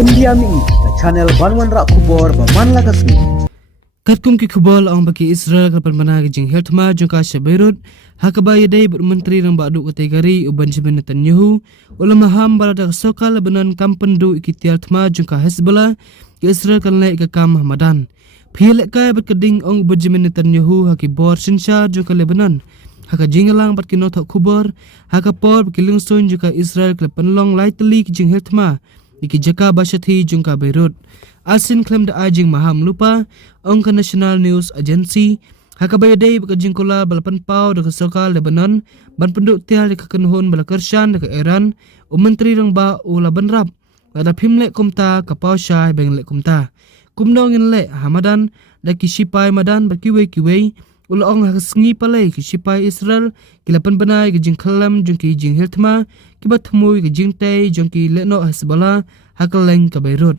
India mi channel Banwan Rak Kubor Baman Lagasmi. Katkum ki khubal ang bagi Israel kapan managi jing heltma jungka Beirut hakabaya day bermenteri ng badu kategori u Benjamin Netanyahu ulam maham balada sokal Lebanon kampendu ikiti heltma jungka Hezbollah ke Israel kan lai ke kam Hamadan philek kai berkeding ong Benjamin Netanyahu hakibor sinsha jungka Lebanon haka jingalang bat kinotok kubor haka por kilungsun jungka Israel klepen long lai teli ki jing heltma iki jaka basyathi jungka Beirut. Asin klaim da ajing maham lupa ongka National News Agency hakabaya day bakajing kula balapan pau da kasoka Lebanon ban penduk tial di kakenhun bala kersyan da Iran o menteri rang ba o laban rap ada pimle kumta kapau syah beng le kumta kumdong in le Hamadan da kisipai madan berkiwe-kiwe ula ong hakasngi palai kisipai Israel kilapan banai kajing kalam jungki jing heltma kibat tmui kajing tay jungki le no Hezbollah hakaleng ka Beirut.